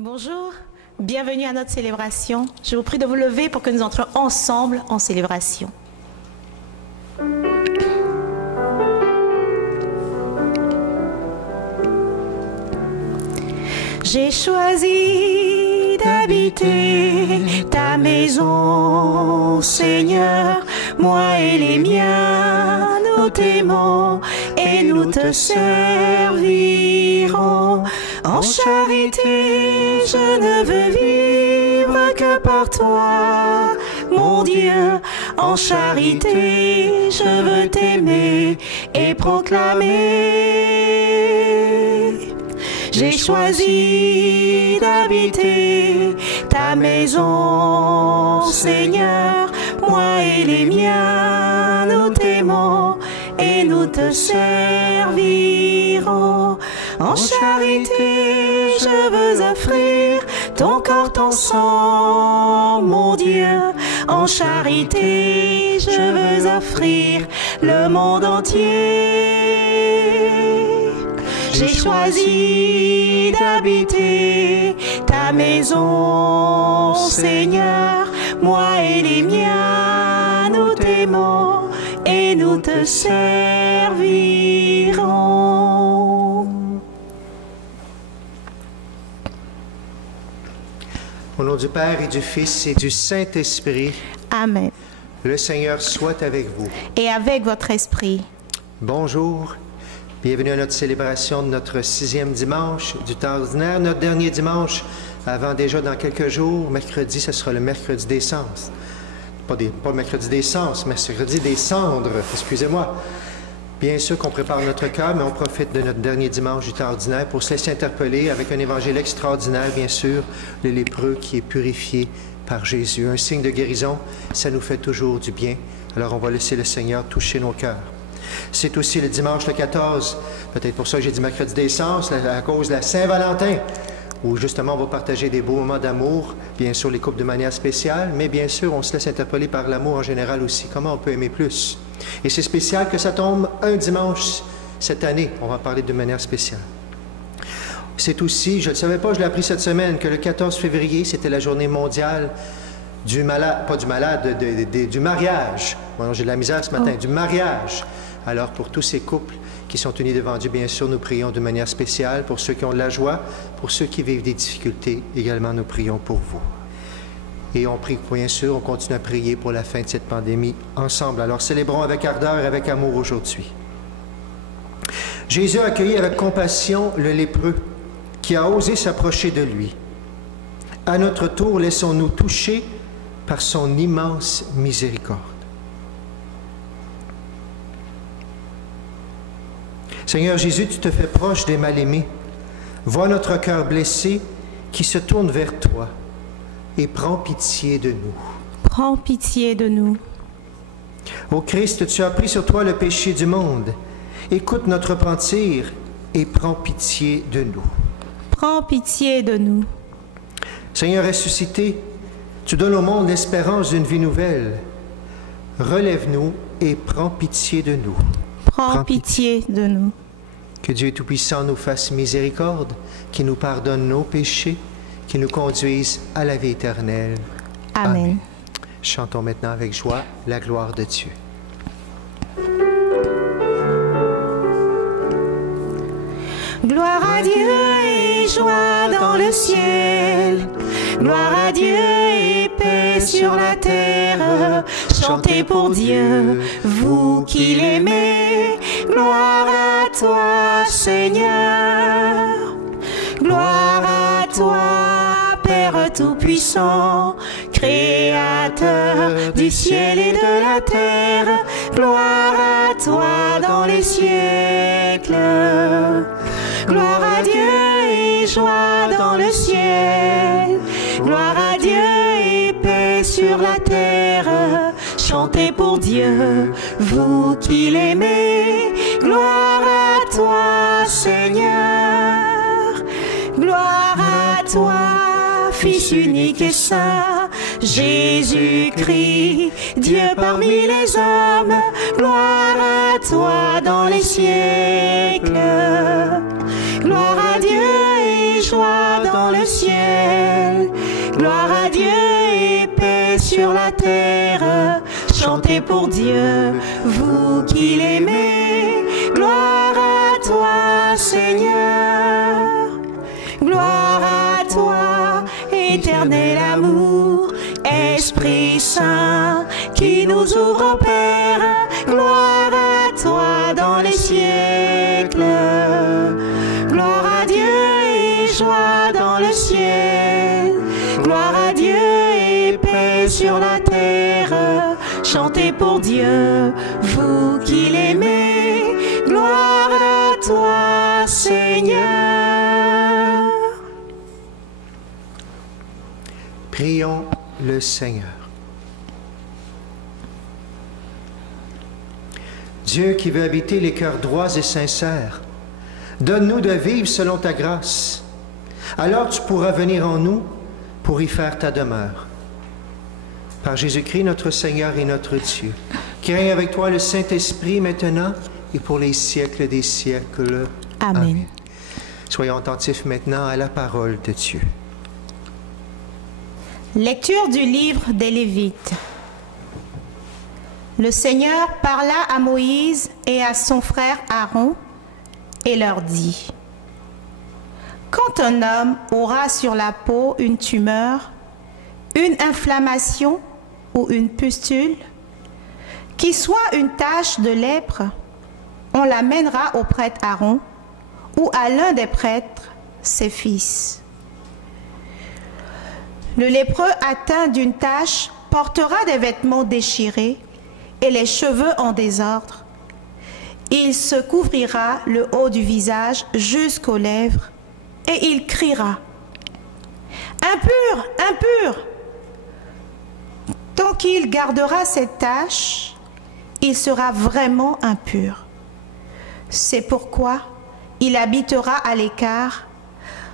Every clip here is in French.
Bonjour, bienvenue à notre célébration. Je vous prie de vous lever pour que nous entrions ensemble en célébration. J'ai choisi d'habiter ta maison, Seigneur, moi et les miens, nous t'aimons et nous te servirons. En charité, je ne veux vivre que par toi, mon Dieu. En charité, je veux t'aimer et proclamer. J'ai choisi d'habiter ta maison, Seigneur, moi et les miens, nous t'aimons et nous te servirons. En charité, je veux offrir ton corps, ton sang, mon Dieu. En charité, je veux offrir le monde entier. J'ai choisi d'habiter ta maison, Seigneur, moi et les miens, nous t'aimons et nous te servirons. Au nom du Père et du Fils et du Saint-Esprit, Amen. le Seigneur soit avec vous. Et avec votre esprit. Bonjour, bienvenue à notre célébration de notre 6e dimanche du temps ordinaire, notre dernier dimanche, avant déjà dans quelques jours, mercredi, ce sera le mercredi des sens. Pas le mercredi des sens, mercredi des cendres, excusez-moi. Bien sûr qu'on prépare notre cœur, mais on profite de notre dernier dimanche du temps ordinaire pour se laisser interpeller avec un évangile extraordinaire, bien sûr, le lépreux qui est purifié par Jésus. Un signe de guérison, ça nous fait toujours du bien. Alors on va laisser le Seigneur toucher nos cœurs. C'est aussi le dimanche le 14, peut-être pour ça que j'ai dit mercredi des sens, à cause de la Saint-Valentin, où justement on va partager des beaux moments d'amour, bien sûr les couples de manière spéciale, mais bien sûr on se laisse interpeller par l'amour en général aussi. Comment on peut aimer plus? Et c'est spécial que ça tombe un dimanche cette année. On va en parler de manière spéciale. C'est aussi, je ne le savais pas, je l'ai appris cette semaine, que le 14 février, c'était la journée mondiale du malade, pas du malade, du mariage. Bon, j'ai de la misère ce matin, du mariage. Alors pour tous ces couples qui sont unis devant Dieu, bien sûr, nous prions de manière spéciale. Pour ceux qui ont de la joie, pour ceux qui vivent des difficultés, également nous prions pour vous. Et on prie, bien sûr, on continue à prier pour la fin de cette pandémie ensemble. Alors célébrons avec ardeur et avec amour aujourd'hui. Jésus a accueilli avec compassion le lépreux qui a osé s'approcher de lui. À notre tour, laissons-nous toucher par son immense miséricorde. Seigneur Jésus, tu te fais proche des mal-aimés. Vois notre cœur blessé qui se tourne vers toi. Et prends pitié de nous. Prends pitié de nous. Ô Christ, tu as pris sur toi le péché du monde. Écoute notre repentir et prends pitié de nous. Prends pitié de nous. Seigneur ressuscité, tu donnes au monde l'espérance d'une vie nouvelle. Relève-nous et prends pitié de nous. Prends pitié de nous. Que Dieu Tout-Puissant nous fasse miséricorde, qui nous pardonne nos péchés, qui nous conduisent à la vie éternelle. Amen. Amen. Chantons maintenant avec joie la gloire de Dieu. Gloire à Dieu et joie dans le ciel. Gloire à Dieu et paix sur la terre. Chantez pour Dieu, vous qui l'aimez. Gloire à toi, Seigneur. Gloire à toi, Père Tout-Puissant, Créateur du ciel et de la terre. Gloire à toi dans les siècles. Gloire à Dieu et joie dans le ciel. Gloire à Dieu et paix sur la terre. Chantez pour Dieu, vous qui l'aimez. Gloire à toi, Seigneur. Gloire à toi, Fils unique et saint, Jésus-Christ, Dieu parmi les hommes. Gloire à toi dans les siècles. Gloire à Dieu et joie dans le ciel. Gloire à Dieu et paix sur la terre. Chantez pour Dieu, vous qui l'aimez. Gloire à toi, Seigneur. Gloire à toi, éternel amour. Esprit Saint qui nous ouvre au Père. Gloire à toi dans les siècles. Gloire à Dieu et joie dans le ciel. Gloire à Dieu et paix sur la terre. Chantez pour Dieu, vous qui l'aimez. Gloire à toi, Seigneur. Prions le Seigneur. Dieu qui veut habiter les cœurs droits et sincères, donne-nous de vivre selon ta grâce. Alors tu pourras venir en nous pour y faire ta demeure. Par Jésus-Christ, notre Seigneur et notre Dieu, qui règne avec toi le Saint-Esprit maintenant et pour les siècles des siècles. Amen. Amen. Soyons attentifs maintenant à la parole de Dieu. Lecture du livre des Lévites. Le Seigneur parla à Moïse et à son frère Aaron et leur dit: quand un homme aura sur la peau une tumeur, une inflammation ou une pustule, qui soit une tache de lèpre, on l'amènera au prêtre Aaron ou à l'un des prêtres, ses fils. Le lépreux atteint d'une tache portera des vêtements déchirés et les cheveux en désordre. Il se couvrira le haut du visage jusqu'aux lèvres et il criera: impur, impur! Tant qu'il gardera cette tache, il sera vraiment impur. C'est pourquoi il habitera à l'écart.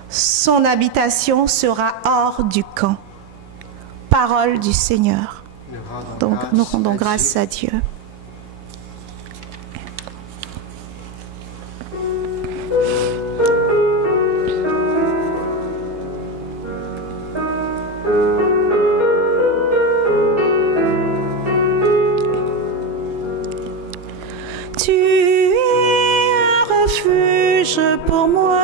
Son habitation sera hors du camp. Parole du Seigneur. Donc, nous rendons grâce à Dieu. Tu es un refuge pour moi.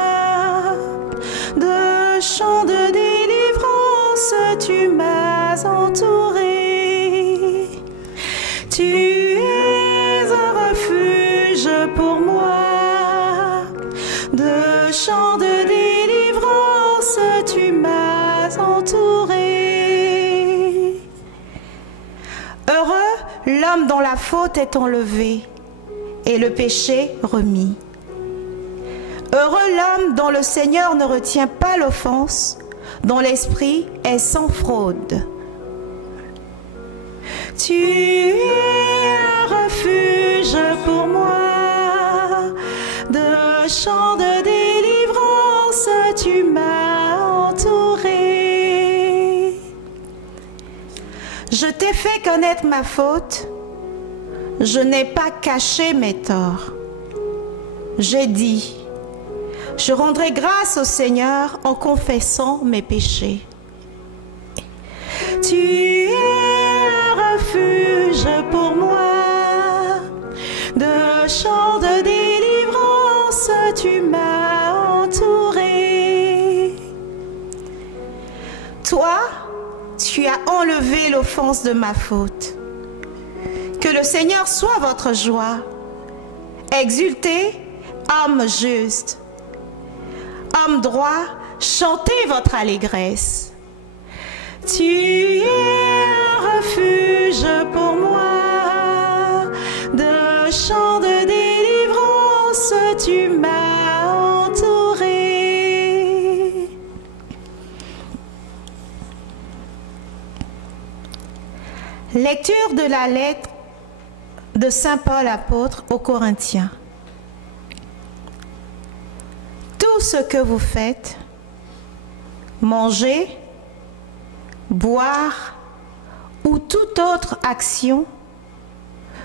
De chants de délivrance, tu m'as entouré. Tu es un refuge pour moi. De chants de délivrance, tu m'as entouré. Heureux l'homme dont la faute est enlevée et le péché remis. Heureux l'homme dont le Seigneur ne retient pas l'offense, dont l'esprit est sans fraude. Tu es un refuge pour moi, de chants de délivrance, tu m'as entouré. Je t'ai fait connaître ma faute, je n'ai pas caché mes torts. J'ai dit: je rendrai grâce au Seigneur en confessant mes péchés. Tu es un refuge pour moi, de chants de délivrance, tu m'as entouré. Toi, tu as enlevé l'offense de ma faute. Que le Seigneur soit votre joie. Exultez, âme juste. Homme droit, chantez votre allégresse. Tu es un refuge pour moi, de chants de délivrance, tu m'as entouré. Lecture de la lettre de Saint Paul apôtre aux Corinthiens. Tout ce que vous faites, manger, boire ou toute autre action,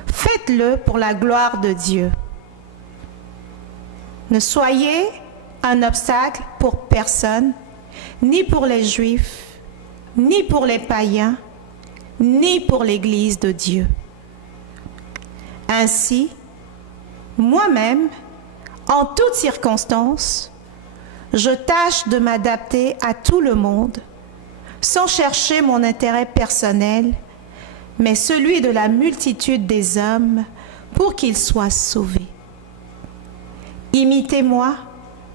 faites-le pour la gloire de Dieu. Ne soyez un obstacle pour personne, ni pour les Juifs, ni pour les païens, ni pour l'Église de Dieu. Ainsi, moi-même, en toutes circonstances, je tâche de m'adapter à tout le monde, sans chercher mon intérêt personnel, mais celui de la multitude des hommes, pour qu'ils soient sauvés. Imitez-moi,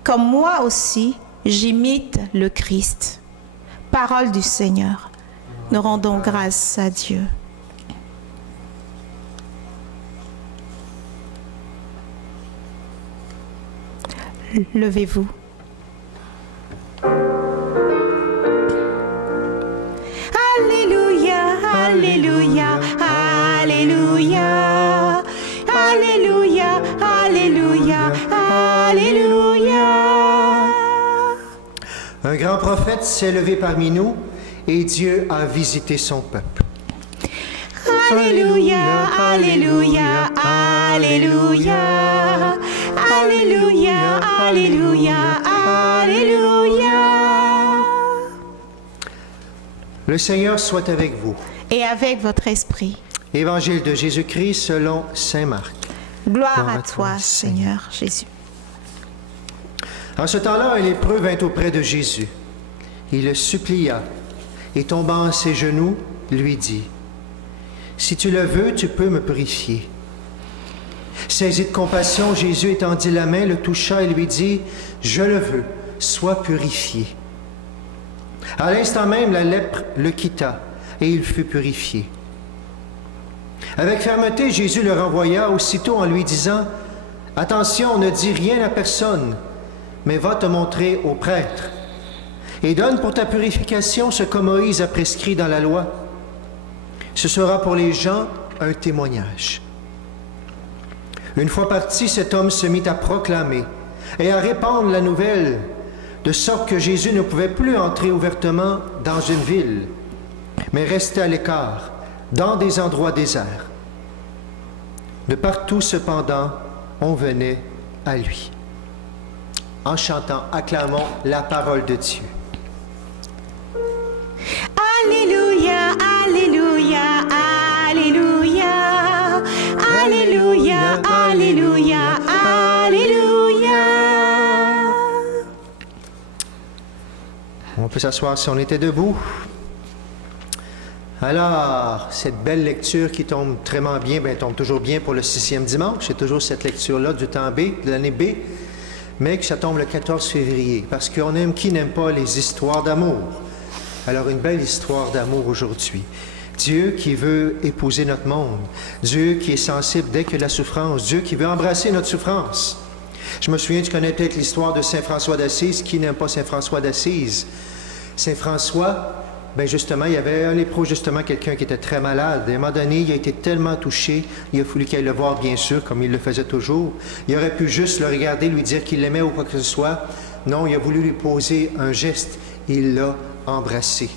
comme moi aussi, j'imite le Christ. Parole du Seigneur. Nous rendons grâce à Dieu. Levez-vous. Alléluia, Alléluia, Alléluia, Alléluia, Alléluia, Alléluia. Un grand prophète s'est levé parmi nous et Dieu a visité son peuple. Alléluia, Alléluia, Alléluia, Alléluia, Alléluia, Alléluia. Le Seigneur soit avec vous. Et avec votre esprit. Évangile de Jésus-Christ selon saint Marc. Gloire à toi, Seigneur Jésus. En ce temps-là, un lépreux vint auprès de Jésus. Il le supplia et tombant à ses genoux, lui dit, « Si tu le veux, tu peux me purifier. » Saisi de compassion, Jésus étendit la main, le toucha et lui dit, « Je le veux, sois purifié. » À l'instant même, la lèpre le quitta et il fut purifié. Avec fermeté, Jésus le renvoya aussitôt en lui disant, « Attention, ne dis rien à personne, mais va te montrer au prêtre et donne pour ta purification ce que Moïse a prescrit dans la loi. Ce sera pour les gens un témoignage. » Une fois parti, cet homme se mit à proclamer et à répandre la nouvelle, de sorte que Jésus ne pouvait plus entrer ouvertement dans une ville, mais restait à l'écart, dans des endroits déserts. De partout, cependant, on venait à lui. En chantant, acclamons la parole de Dieu. Alléluia, Alléluia, Alléluia, Alléluia, Alléluia, Alléluia. On peut s'asseoir si on était debout. Alors, cette belle lecture qui tombe très bien, tombe toujours bien pour le 6e dimanche. C'est toujours cette lecture-là du temps B, de l'année B, mais que ça tombe le 14 février. Parce qu'on aime, qui n'aime pas les histoires d'amour? Alors, une belle histoire d'amour aujourd'hui. Dieu qui veut épouser notre monde. Dieu qui est sensible dès qu'il y a de la souffrance. Dieu qui veut embrasser notre souffrance. Je me souviens, tu connais peut-être l'histoire de Saint François d'Assise. Qui n'aime pas Saint François d'Assise? Saint François, justement, il y avait un lépreux, justement, quelqu'un qui était très malade. À un moment donné, il a été tellement touché, il a fallu qu'il aille le voir, bien sûr, comme il le faisait toujours. Il aurait pu juste le regarder, lui dire qu'il l'aimait ou quoi que ce soit. Non, il a voulu lui poser un geste. Il l'a embrassé.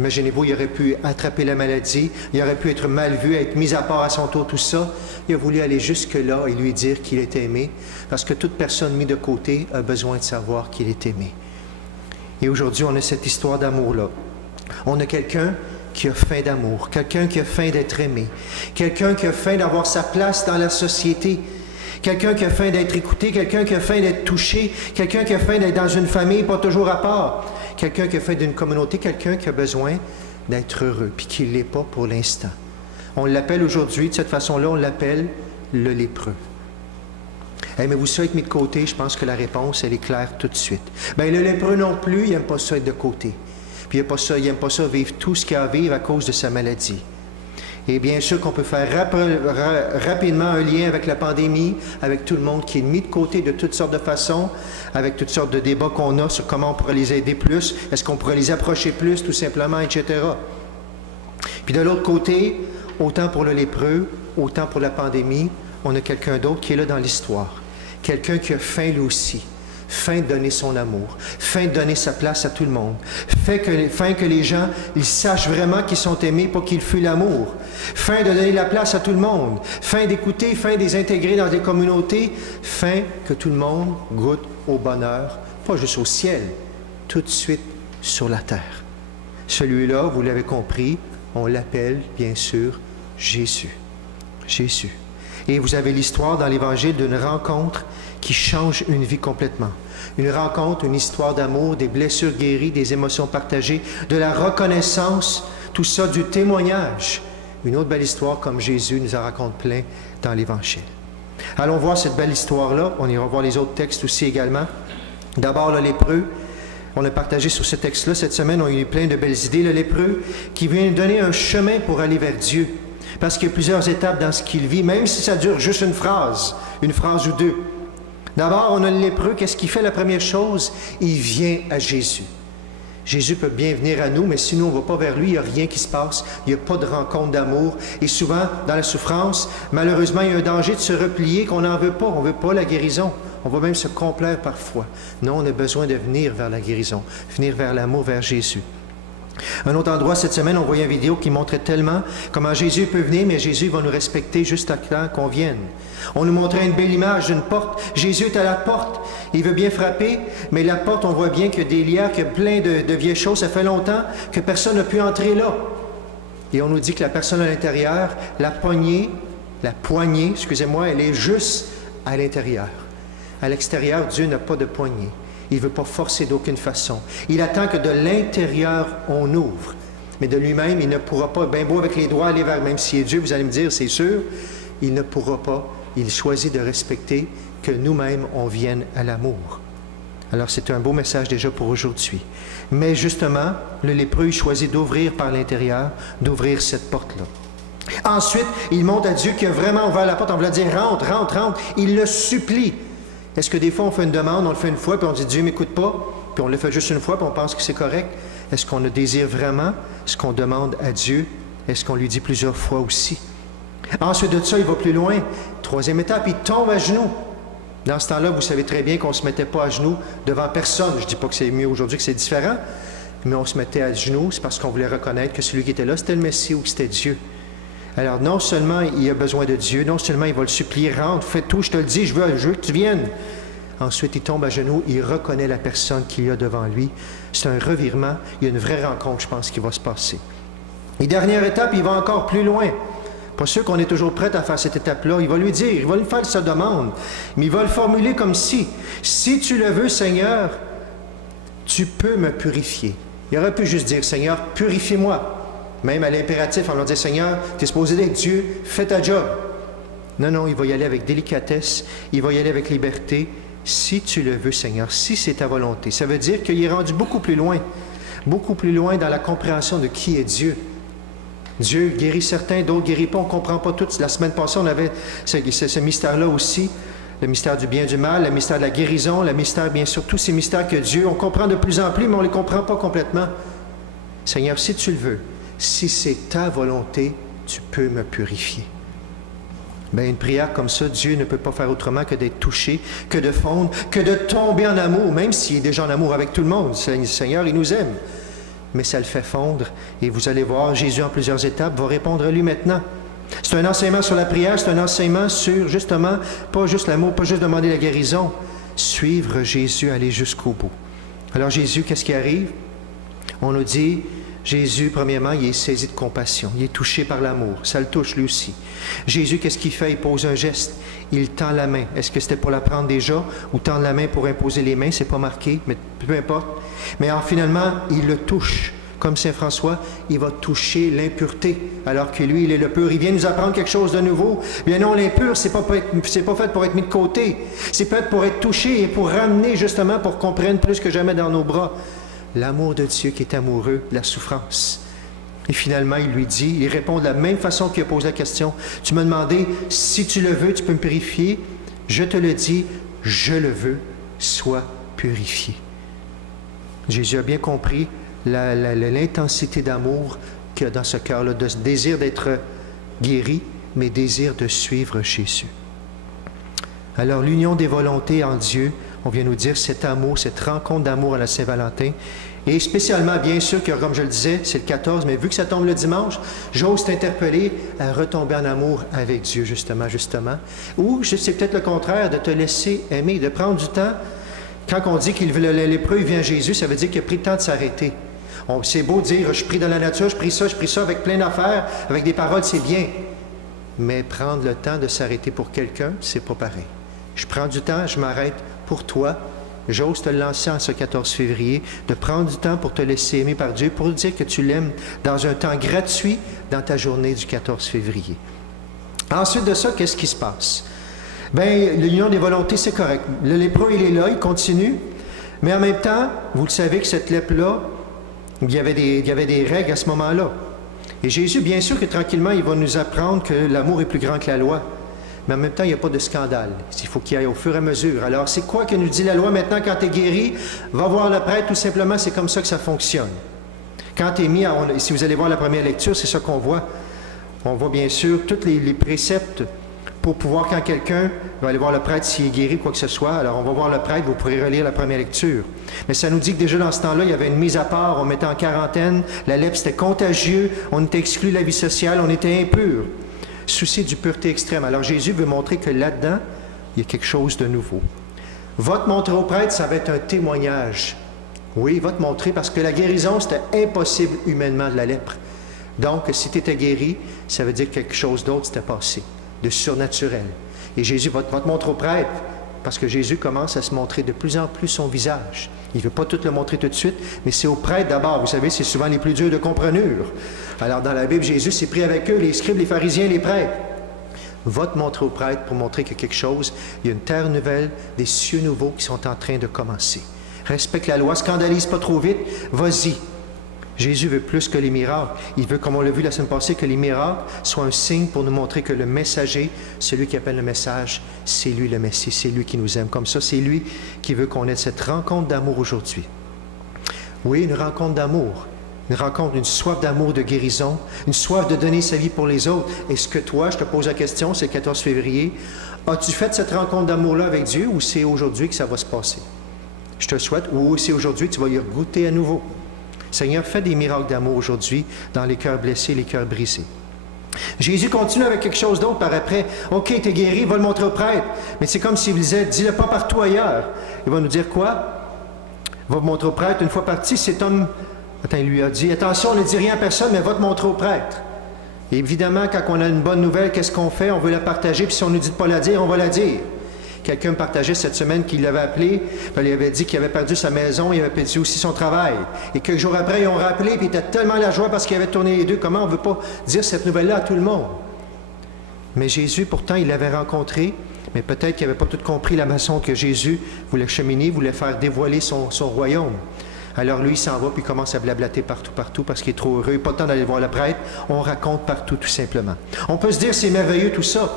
Imaginez-vous, il aurait pu attraper la maladie, il aurait pu être mal vu, être mis à part à son tour, tout ça. Il a voulu aller jusque-là et lui dire qu'il est aimé, parce que toute personne mise de côté a besoin de savoir qu'il est aimé. Et aujourd'hui, on a cette histoire d'amour-là. On a quelqu'un qui a faim d'amour, quelqu'un qui a faim d'être aimé, quelqu'un qui a faim d'avoir sa place dans la société, quelqu'un qui a faim d'être écouté, quelqu'un qui a faim d'être touché, quelqu'un qui a faim d'être dans une famille, pas toujours à part, quelqu'un qui a faim d'une communauté, quelqu'un qui a besoin d'être heureux, puis qui ne l'est pas pour l'instant. On l'appelle aujourd'hui, de cette façon-là, on l'appelle le lépreux. Aimez-vous ça être mis de côté? Je pense que la réponse, elle est claire tout de suite. Le lépreux non plus, il n'aime pas ça être de côté. Puis il n'aime pas ça vivre tout ce qu'il a à vivre à cause de sa maladie. Et bien sûr qu'on peut faire rapidement un lien avec la pandémie, avec tout le monde qui est mis de côté de toutes sortes de façons, avec toutes sortes de débats qu'on a sur comment on pourrait les aider plus, est-ce qu'on pourrait les approcher plus, tout simplement, etc. Puis de l'autre côté, autant pour le lépreux, autant pour la pandémie, on a quelqu'un d'autre qui est là dans l'histoire. Quelqu'un qui a faim lui aussi. fin de donner son amour, fin de donner sa place à tout le monde, fin que les gens ils sachent vraiment qu'ils sont aimés, pas qu'ils fuient l'amour, fin de donner la place à tout le monde, fin d'écouter, fin de les intégrer dans des communautés, fin que tout le monde goûte au bonheur, pas juste au ciel, tout de suite sur la terre. Celui-là, vous l'avez compris, on l'appelle bien sûr Jésus. Jésus. Et vous avez l'histoire dans l'Évangile d'une rencontre qui change une vie complètement. Une rencontre, une histoire d'amour, des blessures guéries, des émotions partagées, de la reconnaissance, tout ça du témoignage. Une autre belle histoire comme Jésus nous en raconte plein dans l'Évangile. Allons voir cette belle histoire-là. On ira voir les autres textes aussi également. D'abord, le lépreux. On a partagé sur ce texte-là cette semaine. On a eu plein de belles idées. Le lépreux qui vient nous donner un chemin pour aller vers Dieu. Parce qu'il y a plusieurs étapes dans ce qu'il vit, même si ça dure juste une phrase ou deux. D'abord, on a le lépreux. Qu'est-ce qu'il fait la première chose? Il vient à Jésus. Jésus peut bien venir à nous, mais si nous, on ne va pas vers lui, il n'y a rien qui se passe. Il n'y a pas de rencontre d'amour. Et souvent, dans la souffrance, malheureusement, il y a un danger de se replier qu'on n'en veut pas. On ne veut pas la guérison. On va même se complaire parfois. Non, on a besoin de venir vers la guérison, venir vers l'amour, vers Jésus. Un autre endroit, cette semaine, on voyait une vidéo qui montrait tellement comment Jésus peut venir, mais Jésus va nous respecter juste à temps qu'on vienne. On nous montrait une belle image d'une porte. Jésus est à la porte. Il veut bien frapper, mais la porte, on voit bien qu'il y a des lierres, qu'il y a plein de vieilles choses. Ça fait longtemps que personne n'a pu entrer là. Et on nous dit que la personne à l'intérieur, la poignée, excusez-moi, elle est juste à l'intérieur. À l'extérieur, Dieu n'a pas de poignée. Il ne veut pas forcer d'aucune façon. Il attend que de l'intérieur, on ouvre. Mais de lui-même, il ne pourra pas, bien beau avec les doigts aller vers, même s'il est Dieu, vous allez me dire, c'est sûr, il ne pourra pas. Il choisit de respecter que nous-mêmes, on vienne à l'amour. Alors, c'est un beau message déjà pour aujourd'hui. Mais justement, le lépreux, il choisit d'ouvrir par l'intérieur, d'ouvrir cette porte-là. Ensuite, il montre à Dieu qui a vraiment ouvert la porte. On va dire, rentre, rentre, rentre. Il le supplie. Est-ce que des fois, on fait une demande, on le fait une fois, puis on dit, Dieu ne m'écoute pas, puis on le fait juste une fois, puis on pense que c'est correct? Est-ce qu'on le désire vraiment, ce qu'on demande à Dieu? Est-ce qu'on lui dit plusieurs fois aussi? Ensuite de ça, il va plus loin. Troisième étape, il tombe à genoux. Dans ce temps-là, vous savez très bien qu'on ne se mettait pas à genoux devant personne. Je ne dis pas que c'est mieux aujourd'hui, que c'est différent, mais on se mettait à genoux, c'est parce qu'on voulait reconnaître que celui qui était là, c'était le Messie ou que c'était Dieu. Alors, non seulement il a besoin de Dieu, non seulement il va le supplier, rentre, fais tout, je te le dis, je veux que tu viennes. Ensuite, il tombe à genoux, il reconnaît la personne qu'il y a devant lui. C'est un revirement, il y a une vraie rencontre, je pense, qui va se passer. Et dernière étape, il va encore plus loin. Pas sûr qu'on est toujours prêt à faire cette étape-là. Il va lui dire, il va lui faire sa demande, mais il va le formuler comme si tu le veux, Seigneur, tu peux me purifier. Il aurait pu juste dire, Seigneur, purifie-moi. Même à l'impératif, on va dire, Seigneur, tu es supposé d'être Dieu, fais ta job. Non, il va y aller avec délicatesse, il va y aller avec liberté. Si tu le veux, Seigneur, si c'est ta volonté. Ça veut dire qu'il est rendu beaucoup plus loin dans la compréhension de qui est Dieu. Dieu guérit certains, d'autres ne guérit pas, on ne comprend pas tout. La semaine passée, on avait ce mystère-là aussi, le mystère du bien et du mal, le mystère de la guérison, le mystère, bien sûr, tous ces mystères que Dieu, on comprend de plus en plus, mais on ne les comprend pas complètement. Seigneur, si tu le veux, si c'est ta volonté, tu peux me purifier. Bien, une prière comme ça, Dieu ne peut pas faire autrement que d'être touché, que de fondre, que de tomber en amour, même s'il est déjà en amour avec tout le monde. Le Seigneur, il nous aime. Mais ça le fait fondre. Et vous allez voir, Jésus, en plusieurs étapes, va répondre à lui maintenant. C'est un enseignement sur la prière, c'est un enseignement sur, justement, pas juste l'amour, pas juste demander la guérison. Suivre Jésus, aller jusqu'au bout. Alors Jésus, qu'est-ce qui arrive? On nous dit... Jésus, premièrement, il est saisi de compassion. Il est touché par l'amour. Ça le touche lui aussi. Jésus, qu'est-ce qu'il fait? Il pose un geste. Il tend la main. Est-ce que c'était pour la prendre déjà ou tendre la main pour imposer les mains? C'est pas marqué, mais peu importe. Mais finalement, il le touche. Comme Saint François, il va toucher l'impureté, alors que lui, il est le pur. Il vient nous apprendre quelque chose de nouveau. Bien non, l'impur, c'est pas fait pour être mis de côté. C'est fait pour être touché et pour ramener, justement, pour qu'on prenne plus que jamais dans nos bras l'amour de Dieu qui est amoureux de la souffrance. Et finalement, il lui dit, il répond de la même façon qu'il a posé la question. Tu m'as demandé, si tu le veux, tu peux me purifier. Je te le dis, je le veux, sois purifié. Jésus a bien compris l'intensité d'amour qu'il y a dans ce cœur-là, de ce désir d'être guéri, mais désir de suivre Jésus. Alors, l'union des volontés en Dieu, on vient nous dire cet amour, cette rencontre d'amour à la Saint-Valentin. Et spécialement, bien sûr, que comme je le disais, c'est le 14, mais vu que ça tombe le dimanche, j'ose t'interpeller à retomber en amour avec Dieu, justement. Ou, c'est peut-être le contraire, de te laisser aimer, de prendre du temps. Quand on dit qu'il le lépreux, il vient à Jésus, ça veut dire qu'il a pris le temps de s'arrêter. C'est beau de dire, je prie dans la nature, je prie ça, avec plein d'affaires, avec des paroles, c'est bien. Mais prendre le temps de s'arrêter pour quelqu'un, c'est pas pareil. Je prends du temps, je m'arrête pour toi. J'ose te lancer en ce 14 février, de prendre du temps pour te laisser aimer par Dieu, pour dire que tu l'aimes dans un temps gratuit dans ta journée du 14 février. Ensuite de ça, qu'est-ce qui se passe? Bien, l'union des volontés, c'est correct. Le lépreux, il est là, il continue, mais en même temps, vous le savez que cette lèpre-là, il y avait des règles à ce moment-là. Et Jésus, bien sûr que tranquillement, il va nous apprendre que l'amour est plus grand que la loi. Mais en même temps, il n'y a pas de scandale. Il faut qu'il y aille au fur et à mesure. Alors, c'est quoi que nous dit la loi maintenant quand tu es guéri? Va voir le prêtre, tout simplement, c'est comme ça que ça fonctionne. Quand tu es mis, si vous allez voir la première lecture, c'est ça qu'on voit. On voit bien sûr tous les préceptes pour pouvoir, quand quelqu'un va aller voir le prêtre s'il est guéri, quoi que ce soit, alors on va voir le prêtre, vous pourrez relire la première lecture. Mais ça nous dit que déjà dans ce temps-là, il y avait une mise à part, on mettait en quarantaine, la lèpre c'était contagieux, on était exclu de la vie sociale, on était impur. Souci du pureté extrême. Alors Jésus veut montrer que là-dedans, il y a quelque chose de nouveau. Va te montrer au prêtre, ça va être un témoignage. Oui, va te montrer parce que la guérison, c'était impossible humainement de la lèpre. Donc, si tu étais guéri, ça veut dire que quelque chose d'autre s'était passé, de surnaturel. Et Jésus va te montrer au prêtre parce que Jésus commence à se montrer de plus en plus son visage. Il ne veut pas tout le montrer tout de suite, mais c'est au prêtre d'abord. Vous savez, c'est souvent les plus durs de comprenure. Alors, dans la Bible, Jésus s'est pris avec eux, les scribes, les pharisiens, les prêtres. Va te montrer au prêtre pour montrer qu'il y a quelque chose. Il y a une terre nouvelle, des cieux nouveaux qui sont en train de commencer. Respecte la loi, scandalise pas trop vite, vas-y. Jésus veut plus que les miracles. Il veut, comme on l'a vu la semaine passée, que les miracles soient un signe pour nous montrer que le messager, celui qui appelle le message, c'est lui le Messie, c'est lui qui nous aime. Comme ça, c'est lui qui veut qu'on ait cette rencontre d'amour aujourd'hui. Oui, une rencontre d'amour. Une rencontre, une soif d'amour, de guérison, une soif de donner sa vie pour les autres. Est-ce que toi, je te pose la question, c'est le 14 février, as-tu fait cette rencontre d'amour-là avec Dieu ou c'est aujourd'hui que ça va se passer? Je te souhaite, ou c'est aujourd'hui que tu vas y goûter à nouveau. Seigneur, fais des miracles d'amour aujourd'hui dans les cœurs blessés, les cœurs brisés. Jésus continue avec quelque chose d'autre par après. OK, t'es guéri, va le montrer au prêtre. Mais c'est comme s'il disait, dis-le pas partout ailleurs. Il va nous dire quoi? Va le montrer au prêtre. Une fois parti, cet homme, il lui a dit, attention, ne dis rien à personne, mais va te montrer au prêtre. Et évidemment, quand on a une bonne nouvelle, qu'est-ce qu'on fait? On veut la partager, puis si on ne nous dit de pas la dire, on va la dire. Quelqu'un me partageait cette semaine qu'il l'avait appelé, puis il avait dit qu'il avait perdu sa maison, il avait perdu aussi son travail. Et quelques jours après, ils ont rappelé, puis il était tellement la joie parce qu'il avait tourné les deux. Comment on ne veut pas dire cette nouvelle-là à tout le monde? Mais Jésus, pourtant, il l'avait rencontré, mais peut-être qu'il n'avait pas tout compris la façon que Jésus voulait cheminer, voulait faire dévoiler son royaume. Alors lui, il s'en va, puis il commence à blablater partout, parce qu'il est trop heureux. Pas le temps d'aller voir le prêtre. On raconte partout, tout simplement. On peut se dire, c'est merveilleux tout ça.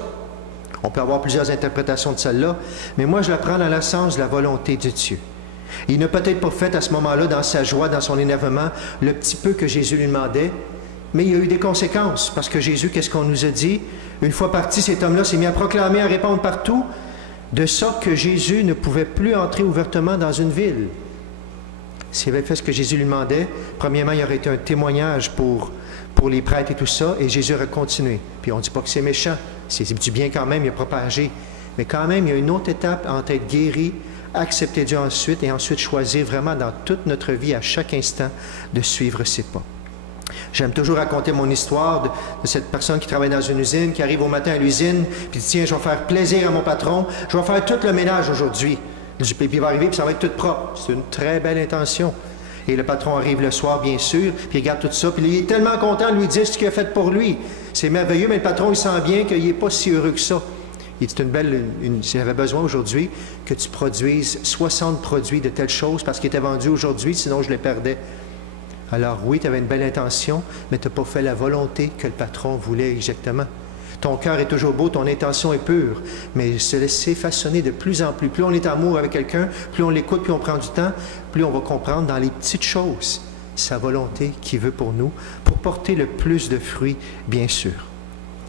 On peut avoir plusieurs interprétations de celle-là, mais moi, je la prends dans le sens de la volonté de Dieu. Il n'a peut-être pas fait à ce moment-là, dans sa joie, dans son énervement, le petit peu que Jésus lui demandait, mais il y a eu des conséquences, parce que Jésus, qu'est-ce qu'on nous a dit? Une fois parti, cet homme-là s'est mis à proclamer, à répondre partout, de sorte que Jésus ne pouvait plus entrer ouvertement dans une ville. S'il avait fait ce que Jésus lui demandait, premièrement, il aurait été un témoignage pour les prêtres et tout ça, et Jésus aurait continué. Puis on ne dit pas que c'est méchant, c'est du bien quand même, il a propagé. Mais quand même, il y a une autre étape entre être guéri, accepter Dieu ensuite, et ensuite choisir vraiment dans toute notre vie, à chaque instant, de suivre ses pas. J'aime toujours raconter mon histoire de cette personne qui travaille dans une usine, qui arrive au matin à l'usine, puis dit, tiens, je vais faire plaisir à mon patron, je vais faire tout le ménage aujourd'hui. Puis il va arriver, puis ça va être tout propre. C'est une très belle intention. Et le patron arrive le soir, bien sûr, puis il regarde tout ça, puis il est tellement content de lui dire ce qu'il a fait pour lui. C'est merveilleux, mais le patron, il sent bien qu'il n'est pas si heureux que ça. Il dit, j'avais besoin aujourd'hui que tu produises 60 produits de telle chose parce qu'il était vendu aujourd'hui, sinon je les perdais. Alors oui, tu avais une belle intention, mais tu n'as pas fait la volonté que le patron voulait exactement. Ton cœur est toujours beau, ton intention est pure, mais se laisser façonner de plus en plus. Plus on est en amour avec quelqu'un, plus on l'écoute, plus on prend du temps, plus on va comprendre dans les petites choses sa volonté qu'il veut pour nous, pour porter le plus de fruits, bien sûr.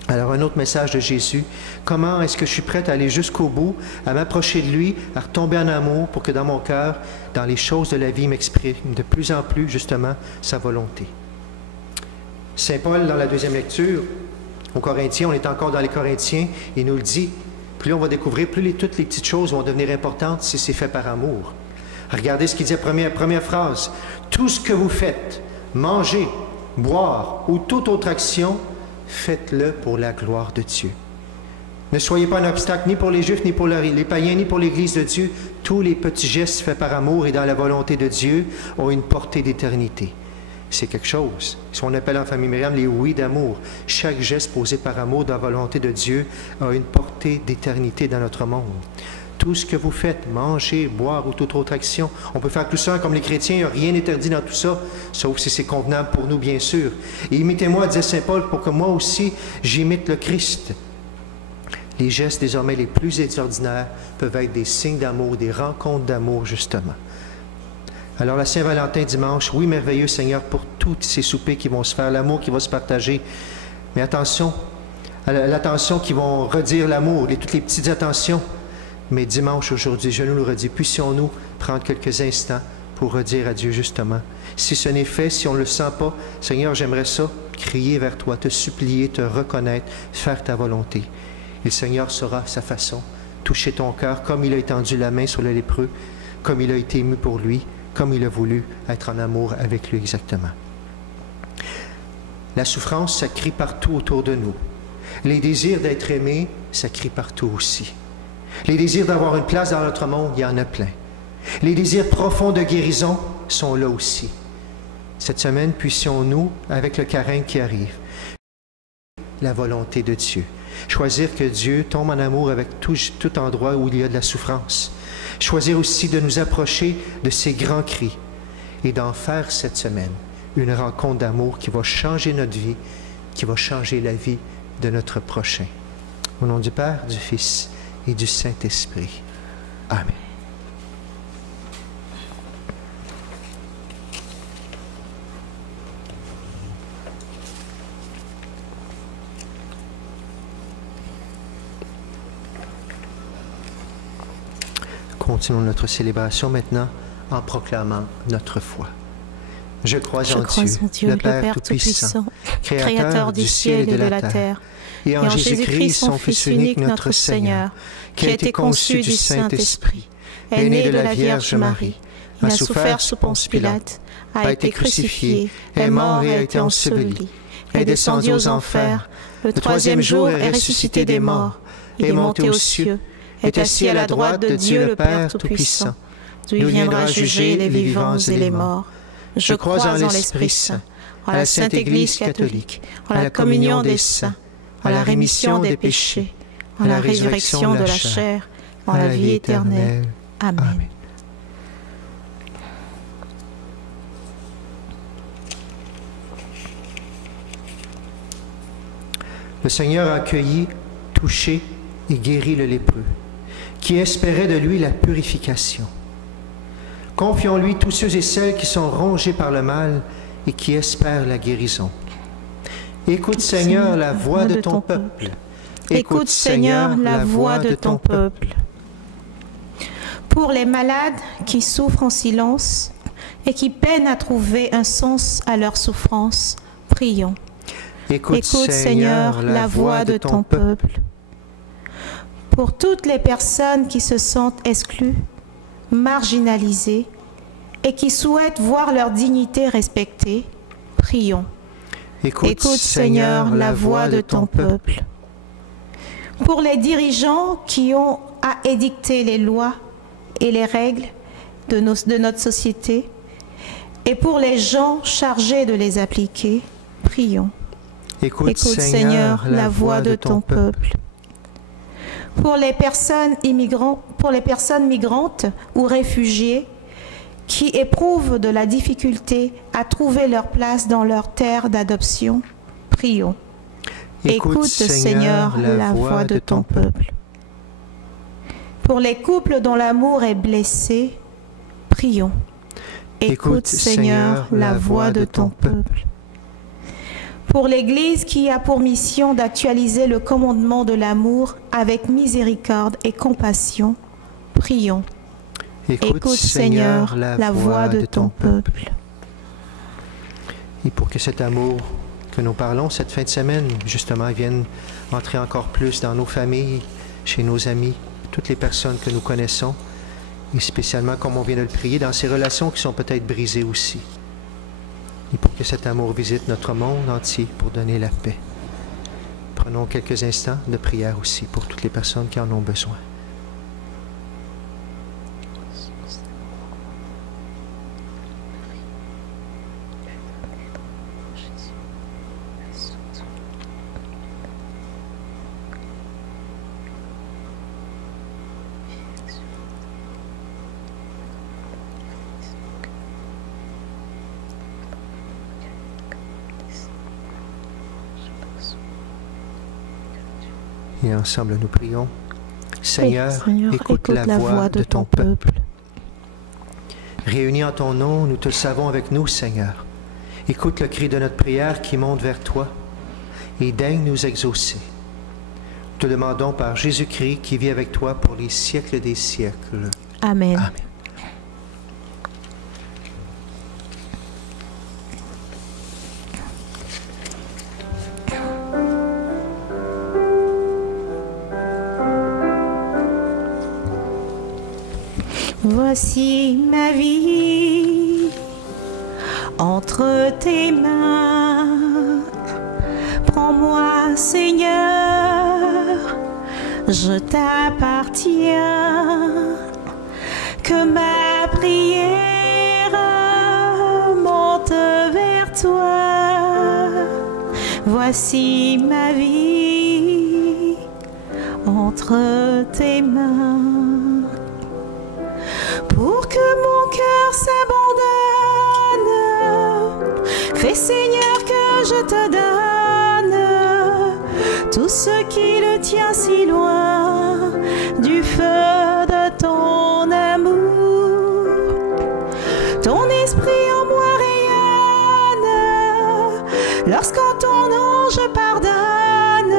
Alors, un autre message de Jésus. Comment est-ce que je suis prête à aller jusqu'au bout, à m'approcher de lui, à retomber en amour pour que dans mon cœur, dans les choses de la vie, m'exprime de plus en plus, justement, sa volonté. Saint Paul, dans la deuxième lecture, aux Corinthiens, on est encore dans les Corinthiens, il nous le dit, plus on va découvrir, plus toutes les petites choses vont devenir importantes si c'est fait par amour. Regardez ce qu'il dit, première phrase. Tout ce que vous faites, manger, boire ou toute autre action, faites-le pour la gloire de Dieu. Ne soyez pas un obstacle ni pour les Juifs, ni pour les païens, ni pour l'Église de Dieu. Tous les petits gestes faits par amour et dans la volonté de Dieu ont une portée d'éternité. C'est quelque chose. Ce qu'on appelle en famille Myriam les oui d'amour. Chaque geste posé par amour dans la volonté de Dieu a une portée d'éternité dans notre monde. Tout ce que vous faites, manger, boire ou toute autre action, on peut faire tout ça comme les chrétiens, rien n'est interdit dans tout ça, sauf si c'est convenable pour nous, bien sûr. Et imitez-moi, disait Saint Paul, pour que moi aussi, j'imite le Christ. Les gestes désormais les plus extraordinaires peuvent être des signes d'amour, des rencontres d'amour, justement. Alors, la Saint-Valentin dimanche, oui, merveilleux Seigneur, pour tous ces soupers qui vont se faire, l'amour qui va se partager. Mais attention, à l'attention qui vont redire l'amour, toutes les petites attentions. Mais dimanche, aujourd'hui, je nous le redis, puissions-nous prendre quelques instants pour redire à Dieu, justement. Si ce n'est fait, si on ne le sent pas, Seigneur, j'aimerais ça, crier vers toi, te supplier, te reconnaître, faire ta volonté. Et le Seigneur saura sa façon, toucher ton cœur comme il a étendu la main sur le lépreux, comme il a été ému pour lui, comme il a voulu être en amour avec lui exactement. La souffrance, ça crie partout autour de nous. Les désirs d'être aimé, ça crie partout aussi. Les désirs d'avoir une place dans notre monde, il y en a plein. Les désirs profonds de guérison sont là aussi. Cette semaine, puissions-nous, avec le carême qui arrive, la volonté de Dieu. Choisir que Dieu tombe en amour avec tout endroit où il y a de la souffrance. Choisir aussi de nous approcher de ces grands cris et d'en faire cette semaine une rencontre d'amour qui va changer notre vie, qui va changer la vie de notre prochain. Au nom du Père, du Fils et du Saint-Esprit. Amen. Continuons notre célébration maintenant en proclamant notre foi. Je crois en Dieu, le Père Tout-Puissant, Créateur du ciel et de la terre, et en Jésus-Christ, son Fils unique, notre Seigneur, qui a été conçu du Saint-Esprit, est né de la Vierge Marie, a souffert sous Ponce Pilate, a été crucifié, est mort et a été enseveli, est descendu aux enfers, le troisième jour est ressuscité des morts, est monté aux cieux, est assis à la droite de Dieu le Père Tout-Puissant, d'où il viendra juger les vivants et les morts. Je crois en l'Esprit Saint, à la Sainte Église catholique, à la communion des saints, à la rémission des péchés, à la résurrection de la chair, à la vie éternelle. Amen. Le Seigneur a accueilli, touché et guéri le lépreux, qui espérait de lui la purification. Confions-lui tous ceux et celles qui sont rongés par le mal et qui espèrent la guérison. Écoute, Seigneur, la voix de ton peuple. Écoute, Seigneur, la voix de ton peuple. Pour les malades qui souffrent en silence et qui peinent à trouver un sens à leur souffrance, prions. Écoute, Seigneur, la voix de ton peuple. Pour toutes les personnes qui se sentent exclues, marginalisées et qui souhaitent voir leur dignité respectée, prions. Écoute, Seigneur, la voix de ton peuple. Pour les dirigeants qui ont à édicter les lois et les règles de notre société, et pour les gens chargés de les appliquer, prions. Écoute, Seigneur, la voix de ton peuple. Pour les personnes migrantes ou réfugiées qui éprouvent de la difficulté à trouver leur place dans leur terre d'adoption, prions. Écoute, Seigneur, la voix de ton peuple. Pour les couples dont l'amour est blessé, prions. Écoute, Seigneur, la voix de ton peuple. Pour l'Église qui a pour mission d'actualiser le commandement de l'amour avec miséricorde et compassion, prions. Écoute, Seigneur, la voix de ton peuple. Et pour que cet amour que nous parlons cette fin de semaine, justement, vienne entrer encore plus dans nos familles, chez nos amis, toutes les personnes que nous connaissons, et spécialement, comme on vient de le prier, dans ces relations qui sont peut-être brisées aussi. Et pour que cet amour visite notre monde entier pour donner la paix. Prenons quelques instants de prière aussi pour toutes les personnes qui en ont besoin. Et ensemble, nous prions. Seigneur, écoute la voix de ton peuple. Réunis en ton nom, nous te savons avec nous, Seigneur. Écoute le cri de notre prière qui monte vers toi et daigne nous exaucer. Nous te demandons par Jésus-Christ qui vit avec toi pour les siècles des siècles. Amen. Amen. Voici ma vie entre tes mains. Prends-moi, Seigneur, je t'appartiens. Que ma prière monte vers toi. Voici ma vie entre tes mains. Pour que mon cœur s'abandonne, fais Seigneur que je te donne tout ce qui le tient si loin du feu de ton amour. Ton esprit en moi rayonne lorsqu'en ton nom je pardonne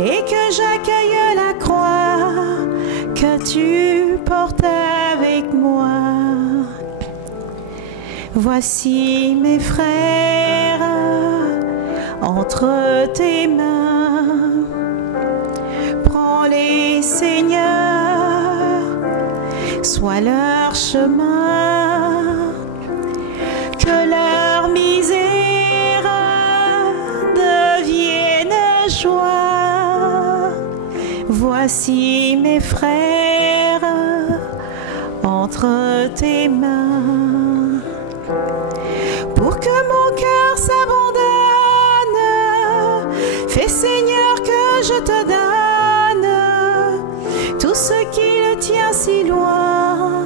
et que j'accueille la croix que tu portes avec moi. Voici mes frères entre tes mains. Prends-les, Seigneur, sois leur chemin, que leur misère devienne joie. Voici mes frères entre tes mains. Pour que mon cœur s'abandonne, fais Seigneur que je te donne tout ce qui le tient si loin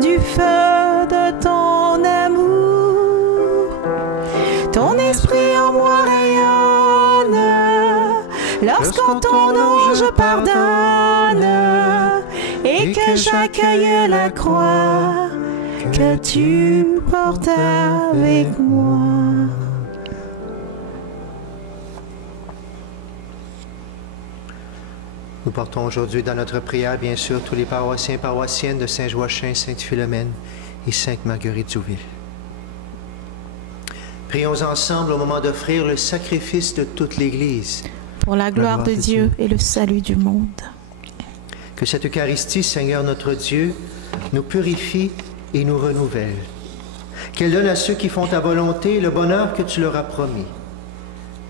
du feu de ton amour. Ton esprit en moi rayonne lorsqu'en ton nom je pardonne et que j'accueille la croix que tu portes avec moi. Nous portons aujourd'hui dans notre prière, bien sûr, tous les paroissiens et paroissiennes de Saint-Joachim, Sainte-Philomène et Sainte-Marguerite-Zouville. Prions ensemble au moment d'offrir le sacrifice de toute l'Église. Pour la gloire de Dieu et le salut du monde. Que cette Eucharistie, Seigneur notre Dieu, nous purifie et nous renouvelle. Qu'elle donne à ceux qui font ta volonté le bonheur que tu leur as promis.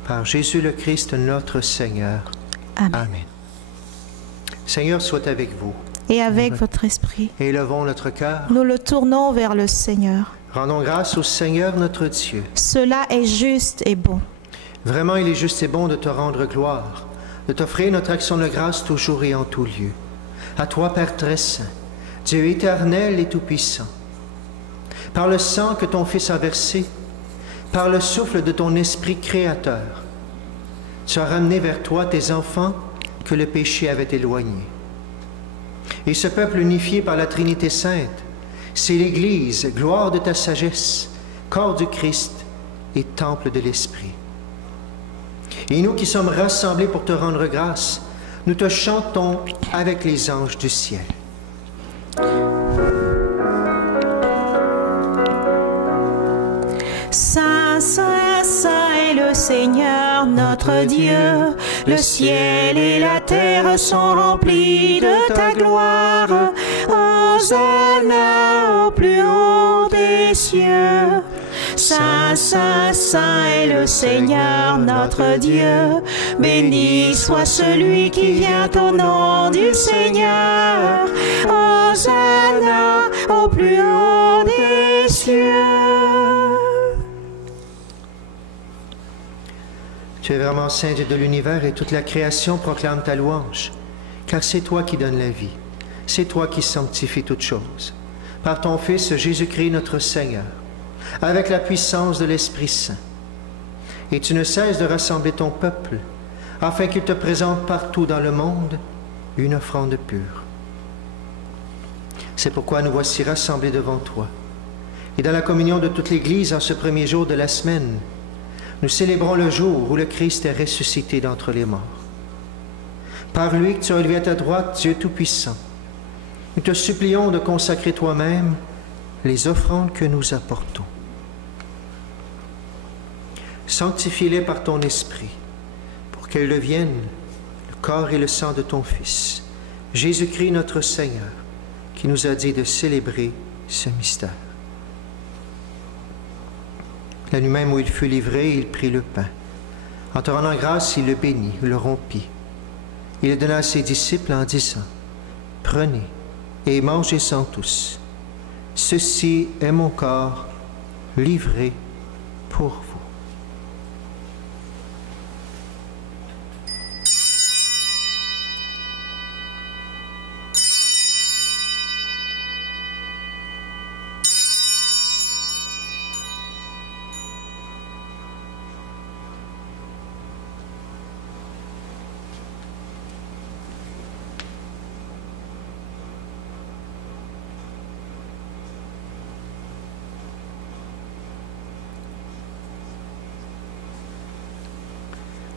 Par Jésus le Christ, notre Seigneur. Amen. Amen. Seigneur soit avec vous. Et avec votre esprit. Élevons notre cœur. Nous le tournons vers le Seigneur. Rendons grâce au Seigneur notre Dieu. Cela est juste et bon. Vraiment, il est juste et bon de te rendre gloire, de t'offrir notre action de grâce toujours et en tout lieu. À toi, Père très saint, Dieu éternel et tout-puissant, par le sang que ton Fils a versé, par le souffle de ton Esprit créateur, tu as ramené vers toi tes enfants que le péché avait éloignés. Et ce peuple unifié par la Trinité sainte, c'est l'Église, gloire de ta sagesse, corps du Christ et temple de l'Esprit. Et nous qui sommes rassemblés pour te rendre grâce, nous te chantons avec les anges du ciel. Saint, Saint, Saint est le Seigneur notre Dieu. Le ciel et la terre sont remplis de ta gloire. Hosanna au plus haut des cieux. Saint, Saint, Saint est le Seigneur notre Dieu. Béni soit celui qui vient au nom du Seigneur. Hosanna au plus haut des cieux. Tu es vraiment saint Dieu de l'univers et toute la création proclame ta louange, car c'est toi qui donnes la vie, c'est toi qui sanctifies toutes choses. Par ton Fils Jésus-Christ notre Seigneur, avec la puissance de l'Esprit Saint. Et tu ne cesses de rassembler ton peuple, afin qu'il te présente partout dans le monde une offrande pure. C'est pourquoi nous voici rassemblés devant toi. Et dans la communion de toute l'Église en ce premier jour de la semaine, nous célébrons le jour où le Christ est ressuscité d'entre les morts. Par lui que tu as élevé à ta droite, Dieu Tout-Puissant, nous te supplions de consacrer toi-même les offrandes que nous apportons. Sanctifie-les par ton Esprit, pour qu'elles deviennent le corps et le sang de ton Fils, Jésus-Christ notre Seigneur, qui nous a dit de célébrer ce mystère. La nuit même où il fut livré, il prit le pain. En te rendant grâce, il le bénit, le rompit. Il le donna à ses disciples en disant, « Prenez et mangez-en tous. Ceci est mon corps livré pour vous. »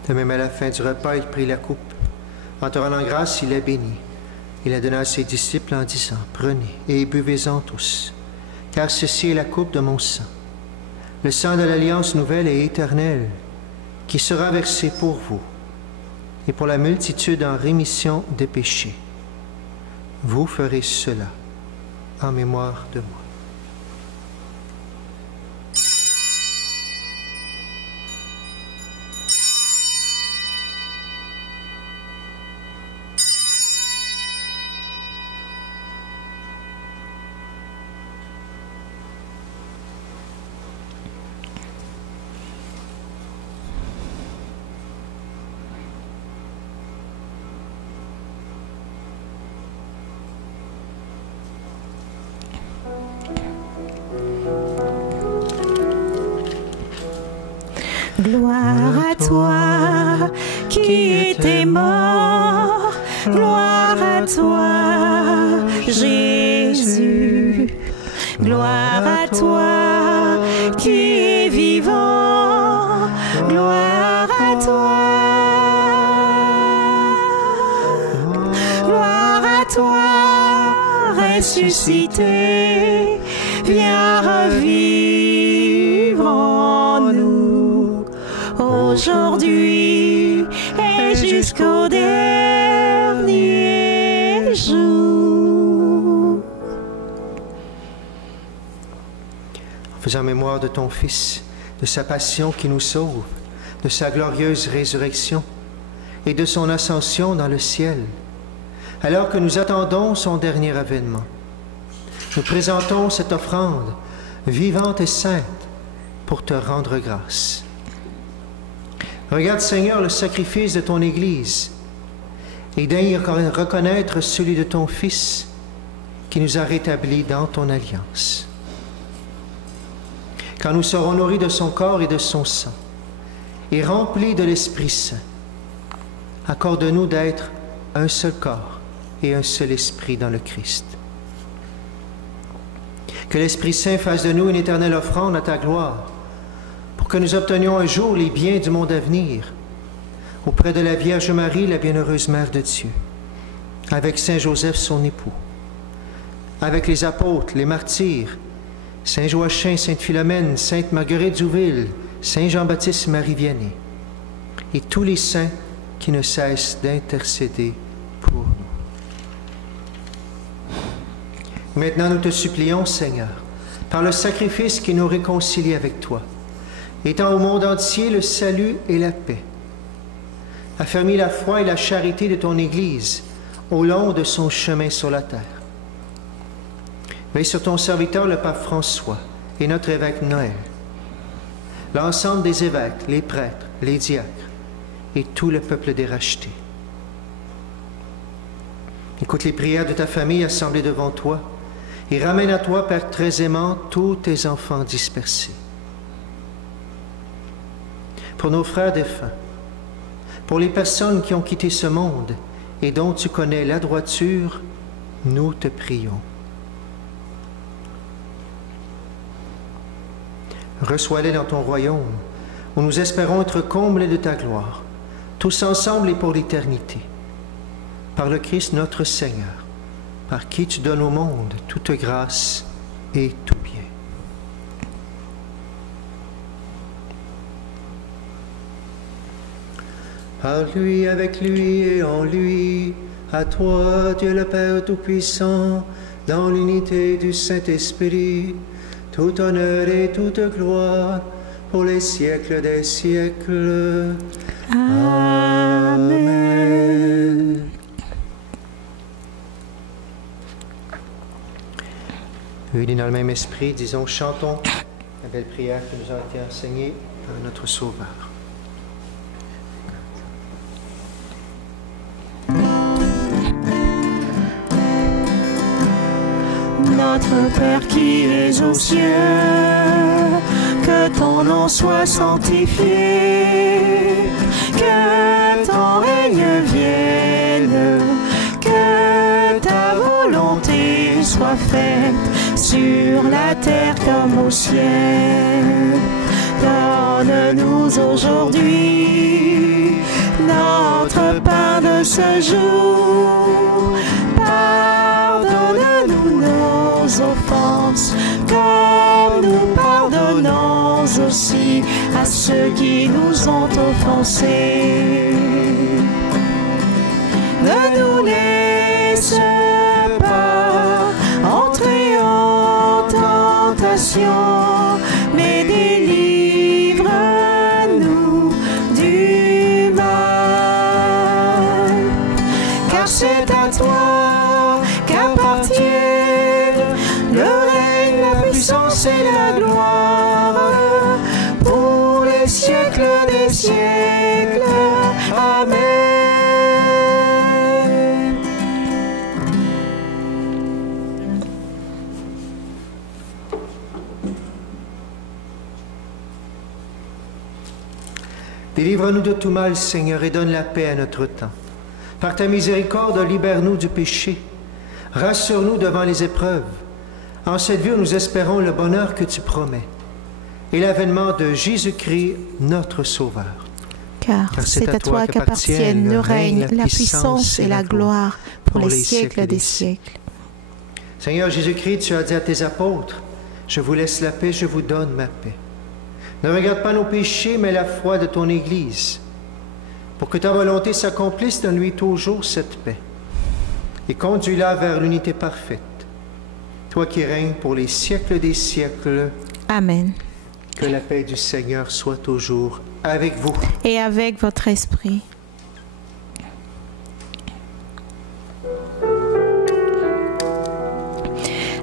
De même, à la fin du repas, il prit la coupe. En te rendant grâce, il la bénit. Il la donna à ses disciples en disant, « Prenez et buvez-en tous, car ceci est la coupe de mon sang, le sang de l'alliance nouvelle et éternelle, qui sera versé pour vous et pour la multitude en rémission des péchés. Vous ferez cela en mémoire de moi. » Gloire à toi qui étais mort, gloire à toi Jésus, gloire à toi qui es vivant, gloire à toi, gloire à toi ressuscité, viens revivre en nous aujourd'hui et jusqu'au dernier jour. En faisant mémoire de ton Fils, de sa passion qui nous sauve, de sa glorieuse résurrection et de son ascension dans le ciel, alors que nous attendons son dernier avènement, nous présentons cette offrande vivante et sainte pour te rendre grâce. Regarde, Seigneur, le sacrifice de ton Église et daignes reconnaître celui de ton Fils qui nous a rétablis dans ton alliance. Quand nous serons nourris de son corps et de son sang et remplis de l'Esprit Saint, accorde-nous d'être un seul corps et un seul esprit dans le Christ. Que l'Esprit Saint fasse de nous une éternelle offrande à ta gloire, pour que nous obtenions un jour les biens du monde à venir, auprès de la Vierge Marie, la bienheureuse Mère de Dieu, avec Saint Joseph, son époux, avec les apôtres, les martyrs, Saint Joachim, Sainte Philomène, Sainte Marguerite Zouville, Saint Jean-Baptiste Marie Vianney, et tous les saints qui ne cessent d'intercéder pour nous. Maintenant, nous te supplions, Seigneur, par le sacrifice qui nous réconcilie avec toi, étends au monde entier le salut et la paix. Affermis la foi et la charité de ton Église au long de son chemin sur la terre. Veille sur ton serviteur, le pape François, et notre évêque Noël, l'ensemble des évêques, les prêtres, les diacres, et tout le peuple des rachetés. Écoute les prières de ta famille assemblée devant toi, et ramène à toi, Père très aimant, tous tes enfants dispersés. Pour nos frères défunts, pour les personnes qui ont quitté ce monde et dont tu connais la droiture, nous te prions. Reçois-les dans ton royaume, où nous espérons être comblés de ta gloire, tous ensemble et pour l'éternité. Par le Christ notre Seigneur, par qui tu donnes au monde toute grâce et tout bien. Par lui, avec lui et en lui, à toi, Dieu le Père Tout-Puissant, dans l'unité du Saint-Esprit, tout honneur et toute gloire pour les siècles des siècles. Amen. Unis dans le même esprit, disons, chantons la belle prière qui nous a été enseignée par notre Sauveur. Notre Père qui es aux cieux, que ton nom soit sanctifié, que ton règne vienne, que ta volonté soit faite sur la terre comme au ciel. Donne-nous aujourd'hui notre pain de ce jour. Pardonne-nous nos offenses, comme nous pardonnons aussi à ceux qui nous ont offensés. Ne nous laisse pas entrer en tentation, mais délivre-nous du mal. Car c'est à toi qu'appartiennent le règne, la puissance et la gloire pour les siècles des siècles. Amen. Délivre-nous de tout mal, Seigneur, et donne la paix à notre temps. Par ta miséricorde, libère-nous du péché. Rassure-nous devant les épreuves. En cette vie où nous espérons le bonheur que tu promets et l'avènement de Jésus-Christ, notre Sauveur. Car c'est à toi qu'appartiennent le règne, la puissance et la gloire pour les siècles des siècles. Seigneur Jésus-Christ, tu as dit à tes apôtres, « Je vous laisse la paix, je vous donne ma paix. » Ne regarde pas nos péchés, mais la foi de ton Église. Pour que ta volonté s'accomplisse, donne-lui toujours cette paix. Et conduis-la vers l'unité parfaite. Toi qui règnes pour les siècles des siècles. Amen. Que la paix du Seigneur soit toujours avec vous. Et avec votre esprit.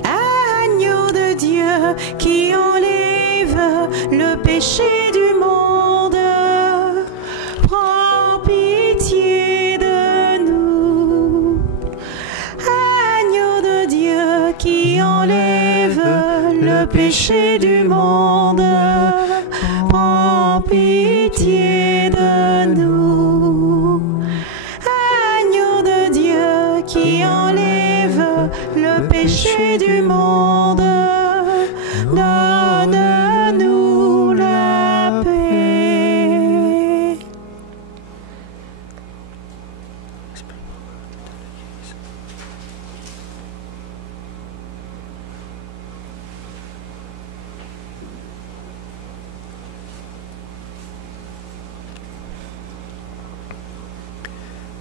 Agneau de Dieu qui enlève le péché du monde, prends pitié de nous. Agneau de Dieu qui enlève le péché du monde, prends pitié de nous. Agneau de Dieu qui enlève le péché du monde, donne-nous la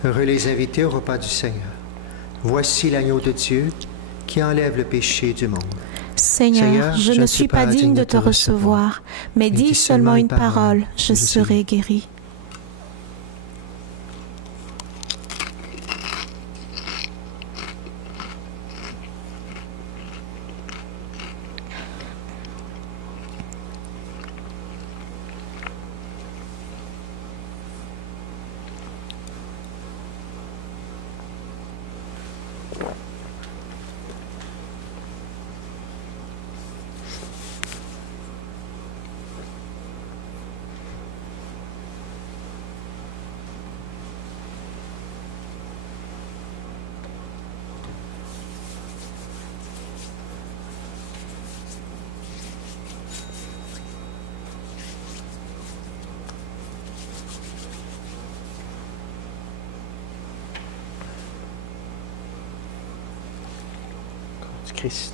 Heureux les invités au repas du Seigneur. Voici l'agneau de Dieu qui enlève le péché du monde. Seigneur, je ne suis pas digne de te recevoir, mais dis seulement une parole, je serai guéri. Christ.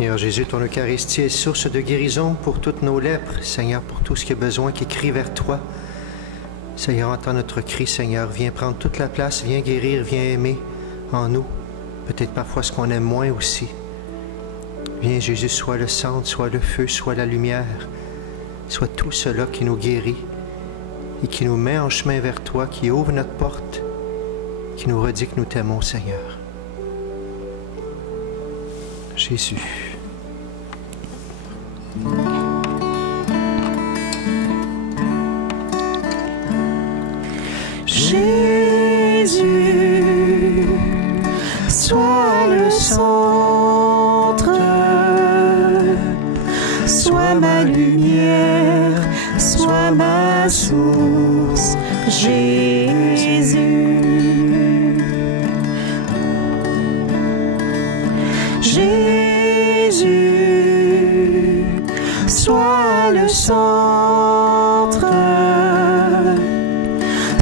Seigneur Jésus, ton Eucharistie est source de guérison pour toutes nos lèpres. Seigneur, pour tout ce qui a besoin, qui crie vers toi. Seigneur, entends notre cri, Seigneur. Viens prendre toute la place, viens guérir, viens aimer en nous. Peut-être parfois ce qu'on aime moins aussi. Viens Jésus, sois le centre, sois le feu, sois la lumière. Sois tout cela qui nous guérit et qui nous met en chemin vers toi, qui ouvre notre porte, qui nous redit que nous t'aimons, Seigneur. Jésus. Jésus, sois le centre, sois ma lumière, sois ma source, Jésus. Jésus, sois le centre,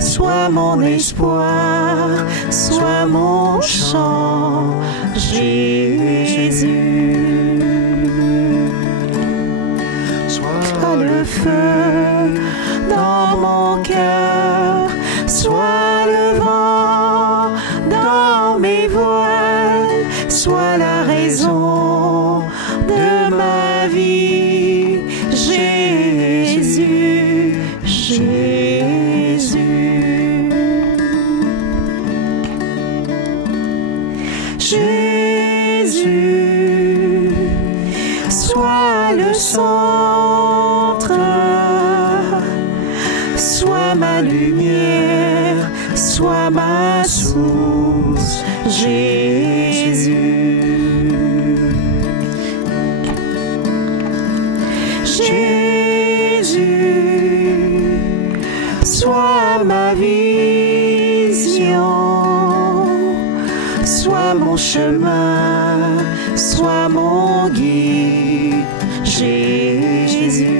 sois mon espoir, sois mon chant, Jésus. Sois le feu dans mon cœur, sois le vent dans mes voiles, sois la raison de ma vie, Jésus, Jésus. Jésus, sois le centre, sois ma lumière, sois ma source, Jésus. sois ma vision, sois mon chemin, sois mon guide, Jésus.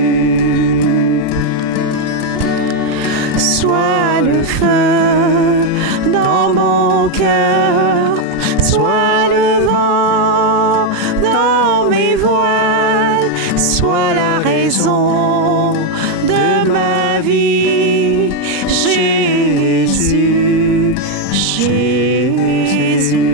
Sois le feu dans mon cœur, sois le vent dans mes voiles, sois la raison de ma vie, Jésus, Jésus, Jésus,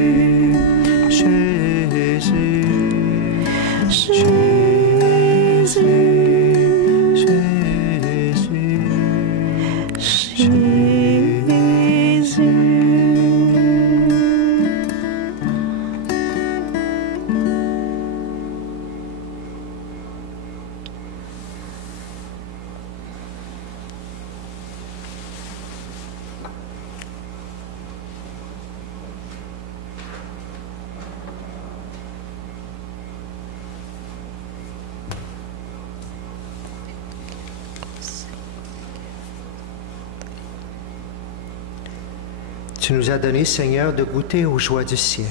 Tu nous as donné, Seigneur, de goûter aux joies du ciel.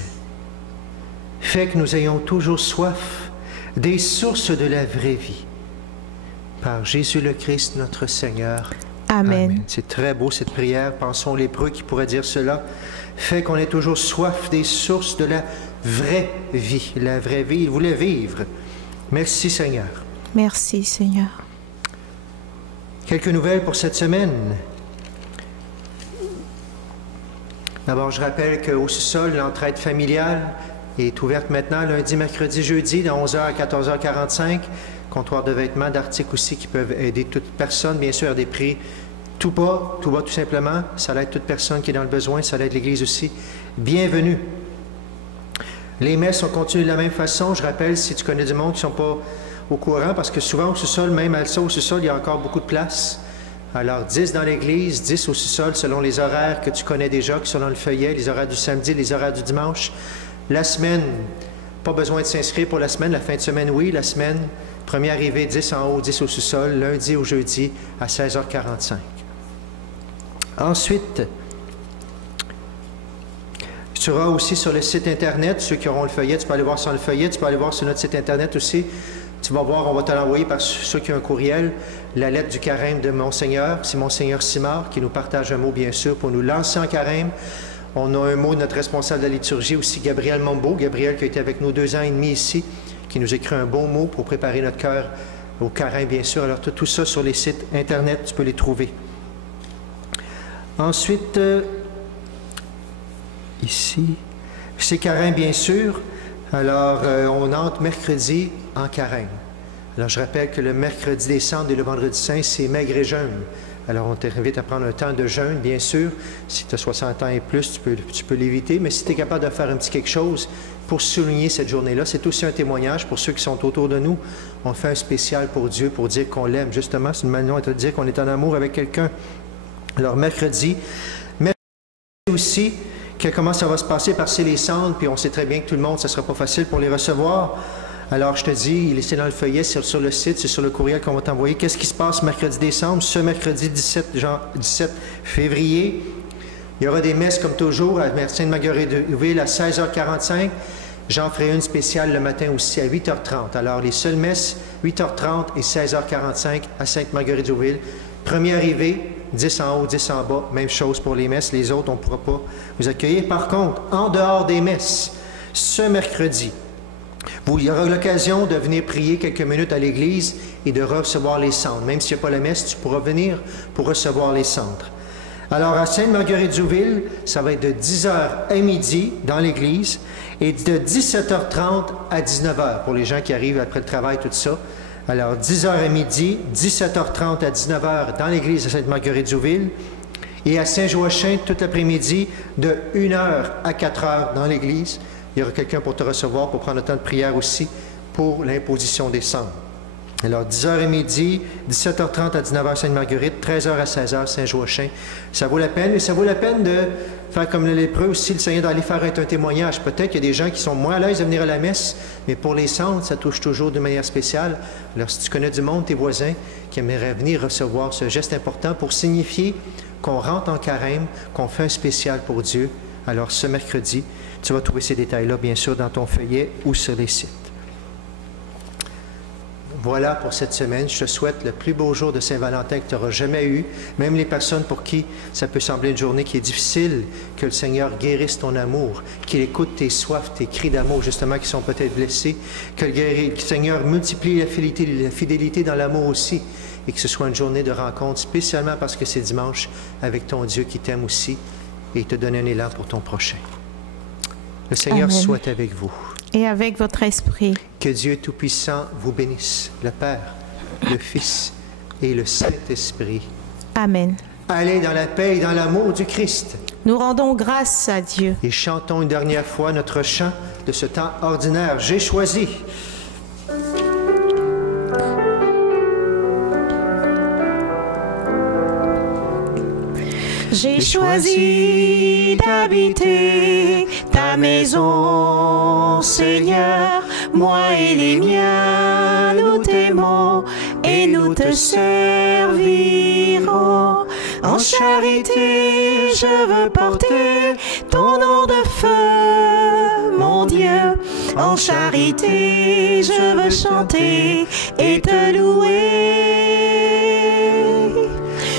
Fais que nous ayons toujours soif des sources de la vraie vie. Par Jésus le Christ, notre Seigneur. Amen. Amen. C'est très beau cette prière. Pensons aux lépreux qui pourraient dire cela. Fais qu'on ait toujours soif des sources de la vraie vie. La vraie vie, il voulait vivre. Merci, Seigneur. Merci, Seigneur. Quelques nouvelles pour cette semaine. D'abord, je rappelle qu'au sous-sol, l'entraide familiale est ouverte maintenant lundi, mercredi, jeudi, de 11h à 14h45. Comptoir de vêtements, d'articles aussi qui peuvent aider toute personne, bien sûr, à des prix tout bas, tout simplement. Ça aide toute personne qui est dans le besoin, ça aide l'Église aussi. Bienvenue. Les messes ont continué de la même façon. Je rappelle, si tu connais du monde qui ne sont pas au courant, parce que souvent au sous-sol, même à ça, au sous-sol, il y a encore beaucoup de place. Alors, 10 dans l'église, 10 au sous-sol, selon les horaires que tu connais déjà, qui sont dans le feuillet, les horaires du samedi, les horaires du dimanche. La semaine, pas besoin de s'inscrire pour la semaine. La fin de semaine, oui. La semaine, première arrivée, 10 en haut, 10 au sous-sol, lundi au jeudi, à 16h45. Ensuite, tu auras aussi sur le site Internet, ceux qui auront le feuillet, tu peux aller voir sur le feuillet, tu peux aller voir sur notre site Internet aussi. Tu vas voir, on va te l'envoyer par ceux qui ont un courriel, la lettre du carême de Monseigneur. C'est Monseigneur Simard qui nous partage un mot, bien sûr, pour nous lancer en carême. On a un mot de notre responsable de la liturgie aussi, Gabriel Mombo. Gabriel qui a été avec nous 2 ans et demi ici, qui nous écrit un bon mot pour préparer notre cœur au carême, bien sûr. Alors, tout ça sur les sites Internet, tu peux les trouver. Ensuite, ici, c'est carême, bien sûr. Alors, on entre mercredi en carême. Alors, je rappelle que le mercredi des cendres et le vendredi saint, c'est maigre et jeûne. Alors, on t'invite à prendre un temps de jeûne, bien sûr. Si tu as 60 ans et plus, tu peux l'éviter. Mais si tu es capable de faire un petit quelque chose pour souligner cette journée-là, c'est aussi un témoignage pour ceux qui sont autour de nous. On fait un spécial pour Dieu, pour dire qu'on l'aime. Justement, c'est une manière de dire qu'on est en amour avec quelqu'un. Alors, mercredi aussi, comment ça va se passer, passer les cendres, puis on sait très bien que tout le monde, ça ne sera pas facile pour les recevoir. Alors, je te dis, c'est dans le feuillet, c'est sur le site, c'est sur le courriel qu'on va t'envoyer. Qu'est-ce qui se passe mercredi décembre? Ce mercredi 17 février, il y aura des messes comme toujours à Sainte-Marguerite-de-Ville à 16h45. J'en ferai une spéciale le matin aussi à 8h30. Alors, les seules messes, 8h30 et 16h45 à Sainte-Marguerite-de-Ville. Première arrivée, 10 en haut, 10 en bas. Même chose pour les messes. Les autres, on ne pourra pas vous accueillir. Par contre, en dehors des messes, ce mercredi, il y aura l'occasion de venir prier quelques minutes à l'église et de recevoir les cendres. Même s'il n'y a pas la messe, tu pourras venir pour recevoir les cendres. Alors, à Sainte-Marguerite-du-Ville, ça va être de 10h à midi dans l'église et de 17h30 à 19h pour les gens qui arrivent après le travail, tout ça. Alors, 10h à midi, 17h30 à 19h dans l'église de Sainte-Marguerite-du-Ville et à Saint-Joachim tout l'après-midi de 1h à 4h dans l'église. Il y aura quelqu'un pour te recevoir, pour prendre le temps de prière aussi pour l'imposition des cendres. Alors, 10h et midi, 17h30 à 19h Sainte-Marguerite, 13h à 16h Saint-Joachim. Ça vaut la peine, mais ça vaut la peine de faire comme le lépreux aussi, le Seigneur d'aller faire un témoignage. Peut-être qu'il y a des gens qui sont moins à l'aise de venir à la messe, mais pour les centres, ça touche toujours de manière spéciale. Alors, si tu connais du monde, tes voisins, qui aimeraient venir recevoir ce geste important pour signifier qu'on rentre en carême, qu'on fait un spécial pour Dieu, alors ce mercredi, tu vas trouver ces détails-là, bien sûr, dans ton feuillet ou sur les sites. Voilà pour cette semaine. Je te souhaite le plus beau jour de Saint-Valentin que tu auras jamais eu. Même les personnes pour qui ça peut sembler une journée qui est difficile, que le Seigneur guérisse ton amour, qu'il écoute tes soifs, tes cris d'amour, justement, qui sont peut-être blessés, que le Seigneur multiplie la fidélité dans l'amour aussi, et que ce soit une journée de rencontre, spécialement parce que c'est dimanche, avec ton Dieu qui t'aime aussi, et te donne un élan pour ton prochain. Le Seigneur Amen. soit avec vous. Et avec votre esprit. Que Dieu Tout-Puissant vous bénisse, le Père, le Fils et le Saint-Esprit. Amen. Allez dans la paix et dans l'amour du Christ. Nous rendons grâce à Dieu. Et chantons une dernière fois notre chant de ce temps ordinaire. J'ai choisi. J'ai choisi d'habiter ta maison, Seigneur. Moi et les miens, nous t'aimons et nous te servirons. En charité, je veux porter ton nom de feu, mon Dieu. En charité, je veux chanter et te louer.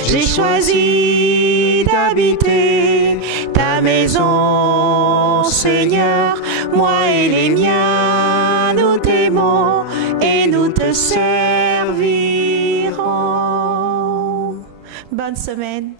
J'ai choisi d'habiter ta maison, Seigneur. Moi et les miens, nous t'aimons et nous te servirons. Bonne semaine.